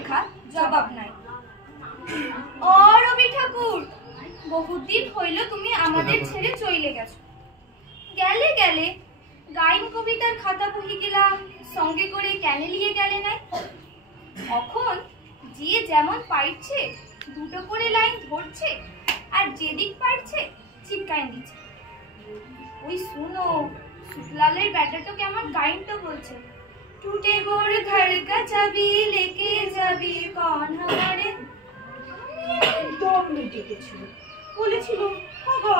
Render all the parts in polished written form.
লেখা জবাব নাই। ও রবি ঠাকুর, বহুদিন হইল তুমি আমাদের ছেড়ে চলে গেছো। গেলে গেলে গাইন কবিতার খাতা বহি গেলা, সঙ্গে করে কেন লিয়ে গেলে নাই? এখন যে যেমন পাইছে দুটো করে লাইন ধরছে, আর যেদিক পারছে চিপকাইন দিচ্ছে। ওই শুনো, শুক্লালের ব্যাটা তো কেমন গাইন তো বলছে, टूटे बोर घर का चाबी लेके যাবি कौन हमारे। দম ডেকেছিল, বলেছিল বাবা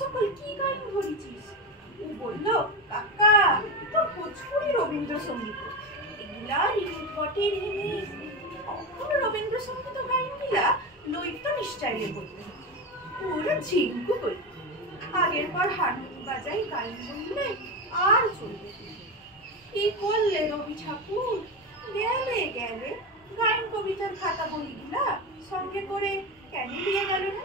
সকল কি গান ধরেছিস। ও বলল কাকা তো ভোজপুরি রবীন্দ্রসঙ্গীত, এগুলা রিমিট বটে রিমিট। কখনো রবীন্দ্রসঙ্গীত গাইনগুলা লইতো স্টাইলে বলতে পুরো ঝিঙ্কু বই। আগের পর হারমোনিয়াম বাজাই গাইন বললে আর চলবে। কি করলে রবি ঠাকুর, গেলে গেলে গাইন কবিতার খাতা বইগুলা সঙ্গে করে কেন দিয়ে গেল না?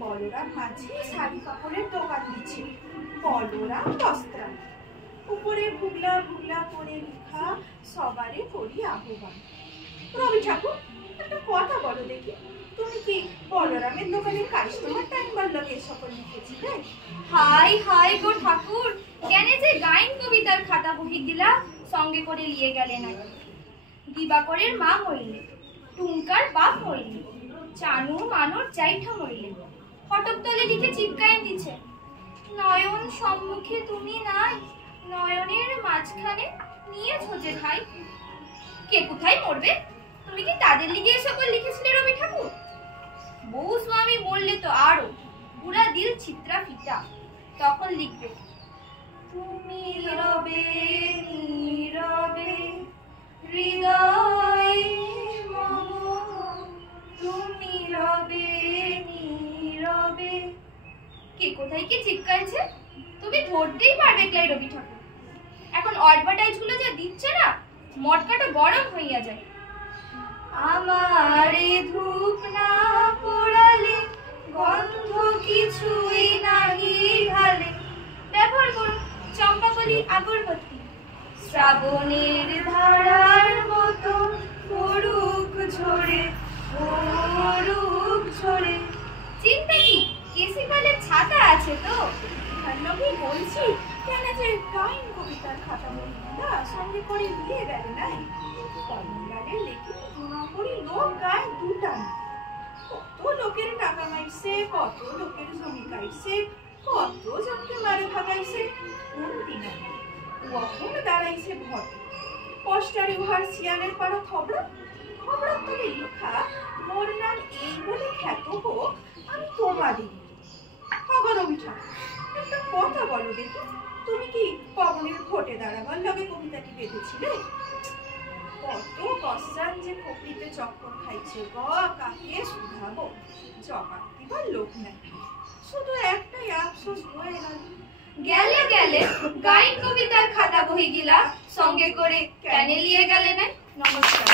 বলরাম মাঝে শাড়ি কাপড়ের দোকান দিচ্ছে, বলরাম বস্ত্রা, উপরে ভুগলা ভুগলা করে লেখা সবারে করি আহ্বান। রবি ঠাকুর, একটা কথা বলো দেখি, তুমি কি বলরামের দোকানের কাস্টমার টাইমবার লগে সকল লিখেছিলে? হাই হাই গো ঠাকুর, কেন যে গাইন কবিতার খাতা বহি গিলা সঙ্গে করে লিয়ে গেলে না? দিবাকরের মা মরিলে, টুঙ্কার বাপ মরিলে, চানু মানুর জাইঠা মরিলে, ফটক তলে লিখে চিপকাইন দিচ্ছে, নয়ন সম্মুখে তুমি নাই, নয়নের মাঝখানে নিয়ে ঝোঁজে ঠাই। কে কোথায় মরবে? তুমি কি তাদের লিগে এসকল লিখেছিলে রবি ঠাকুর? বউ স্বামী বললে তো আরো পুরা দিল ছিত্রা ফিটা। তখন লিখবে, তুমি রবে নীরবে হৃদয় মম, তুমি রবে নীরবে। কে কোথায় কি চিপকাইছে তুমি ধরতেই পারবে ক্লাই রবি ঠাকুর। এখন অ্যাডভার্টাইজ গুলো যা দিচ্ছে না, মটকাটা গরম হইয়া যায়। আমারে ধূপ না পোড়ালে, গন্ধ কিছুই নাহি ঢালে, ব্যবহার করুন চম্পাকলি আগরবাতি, শ্রাবণের ধারার মতো পড়ুক ঝরে পড়ুক ঝরে। চিন্তা কি, কেসিকালের ছাতা আছে তো? ভাল্লভই বলছি কেন যে গাইন কবিতার খাতা বইগুলা সঙ্গে করে দিয়ে গেল নাই? কমলালের লেখে দুনম্বরই লোক গায় দুটান। কত লোকের টাকা মাইছে, কত লোকের জমি কাইছে, কত জনকে মারে ভাগাইছে, কোন দিন কখন দাঁড়াইছে ভটে। পোস্টারে উহার শিয়ালের পাড়া খবর, খবর তবে লেখা মোর নাম এই বলে খ্যাত হোক, আমি তোমাদের খবর। রবি ঠাকুর, একটা কথা বলো দেখি, তুমি কি পবনের ভোটে দাঁড়াবার লগে কবিতাটি বেঁধেছিলে? কত কষ্টান যে খপড়িতে চক্কর খাইছে গ, কাকে শুধাবো, জবাব দিবার লোক নাই। শুধু একটাই আফসোস হয়ে গেল, গেলে গেলে গাইন কবিতার খাতা বহি গিলা সঙ্গে করে কেন লিয়ে গেলে না? নমস্কার।